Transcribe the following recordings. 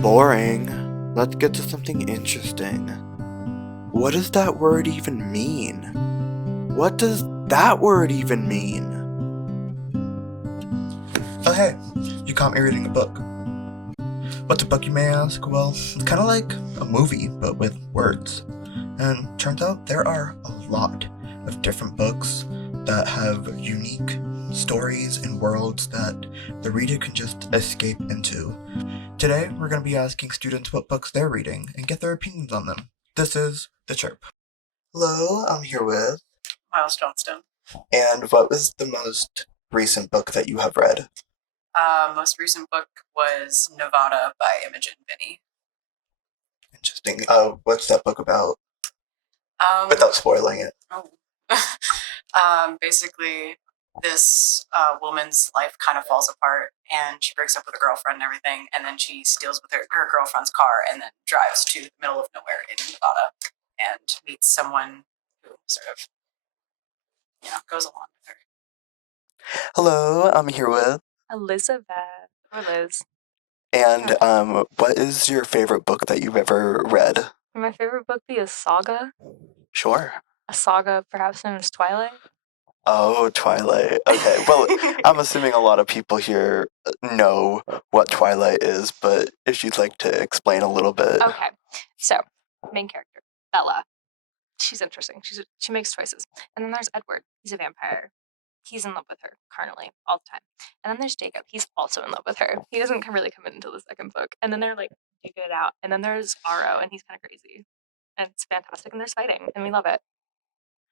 Boring. Let's get to something interesting. What does that word even mean? What does that word even mean? Oh hey, you caught me reading a book. What's a book, you may ask? Well, it's kind of like a movie, but with words. And turns out there are a lot of different books that have unique stories and worlds that the reader can just escape into. Today, we're going to be asking students what books they're reading and get their opinions on them. This is The Chirp. Hello, I'm here with... Miles Johnston. And what was the most recent book that you have read? Most recent book was Nevada by Imogen Binnie. Interesting. What's that book about? Um, Without spoiling it. Basically, this woman's life kind of falls apart, and she breaks up with her girlfriend and everything, and then she steals with her girlfriend's car and then drives to the middle of nowhere in Nevada and meets someone who sort of, goes along with her. Hello, I'm here with... Elizabeth. Or Liz. And what is your favorite book that you've ever read? My favorite book be a saga. Sure. A saga, perhaps known as Twilight. Oh, Twilight. Okay, well, I'm assuming a lot of people here know what Twilight is, but if you'd like to explain a little bit. Okay, so, main character, Bella. She's interesting. She makes choices. And then there's Edward. He's a vampire. He's in love with her, carnally, all the time. And then there's Jacob. He's also in love with her. He doesn't really come in until the second book. And then they're like, figure it out. And then there's Aro, and he's kind of crazy. And it's fantastic, and there's fighting, and we love it.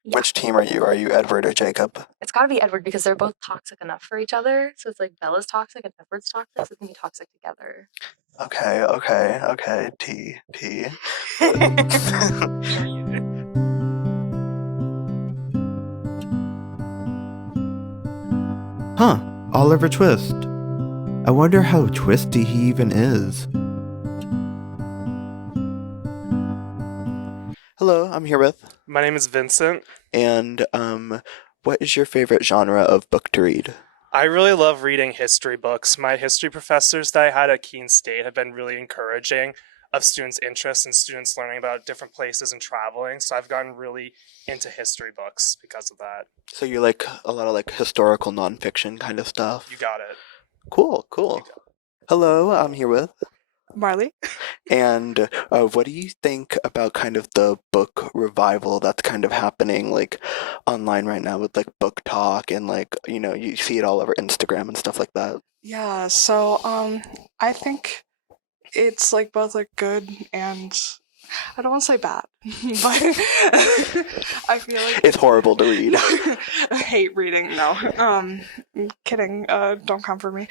Yeah. Which team are you? Are you Edward or Jacob? It's gotta be Edward because they're both toxic enough for each other. So it's like Bella's toxic and Edward's toxic, so they can be toxic together. Okay. T. Huh, Oliver Twist. I wonder how twisty he even is. Hello, I'm here with... My name is Vincent. And, what is your favorite genre of book to read? I really love reading history books. My history professors that I had at Keene State have been really encouraging of students' interest and students learning about different places and traveling. So I've gotten really into history books because of that. So you like a lot of like historical nonfiction kind of stuff? You got it. Cool. Hello, I'm here with... Marley. And what do you think about kind of the book revival that's kind of happening like online right now with like book talk and like, you see it all over Instagram and stuff like that? Yeah, so I think it's like both like good and I don't want to say bad, but I feel like it's horrible to read. I hate reading. No, kidding. Don't come for me.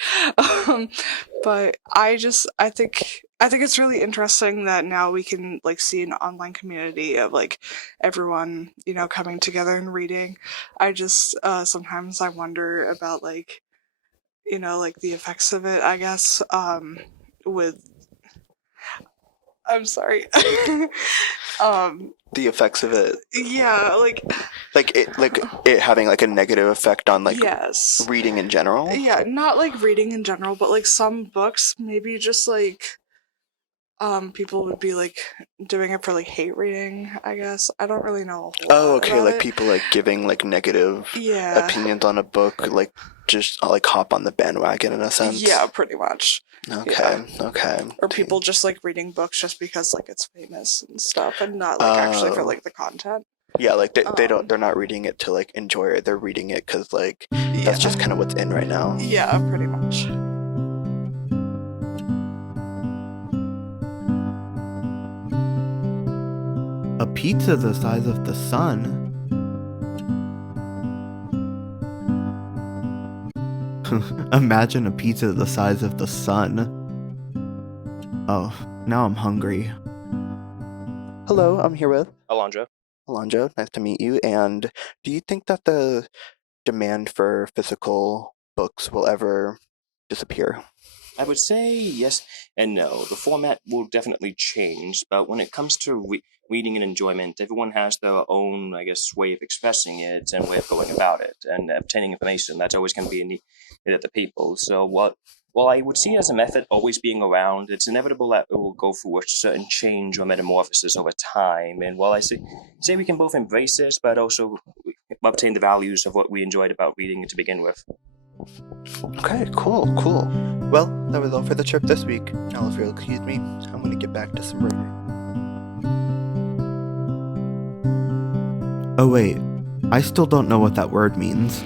But I think it's really interesting that now we can like see an online community of like everyone coming together and reading. I just sometimes I wonder about like like the effects of it. I guess with. I'm sorry. The effects of it. Yeah, like it having like a negative effect on like yes. Reading in general. Yeah, not like reading in general, but like some books, maybe just like people would be like doing it for like hate reading, I guess. I don't really know a whole lot okay, about like it. people like giving like negative opinions on a book, like just like hop on the bandwagon in a sense. Yeah, pretty much. Okay. Or people just like reading books just because like it's famous and stuff, and not like actually for like the content. Yeah, like they're not reading it to like enjoy it. They're reading it because like that's just kind of what's in right now. Yeah, pretty much. A pizza the size of the sun. Imagine a pizza the size of the sun. Oh, now I'm hungry. Hello, I'm here with... Alondra, nice to meet you. And do you think that the demand for physical books will ever disappear? I would say yes and no. The format will definitely change, but when it comes to reading and enjoyment, everyone has their own, I guess, way of expressing it and way of going about it and obtaining information. That's always going to be needed at the people. So what While I would see it as a method always being around, it's inevitable that it will go through a certain change or metamorphosis over time. And while I say we can both embrace this, but also obtain the values of what we enjoyed about reading to begin with. Okay, cool. Well, that was all for the Chirp this week. Now, if you'll excuse me, I'm going to get back to some reading. Oh wait, I still don't know what that word means.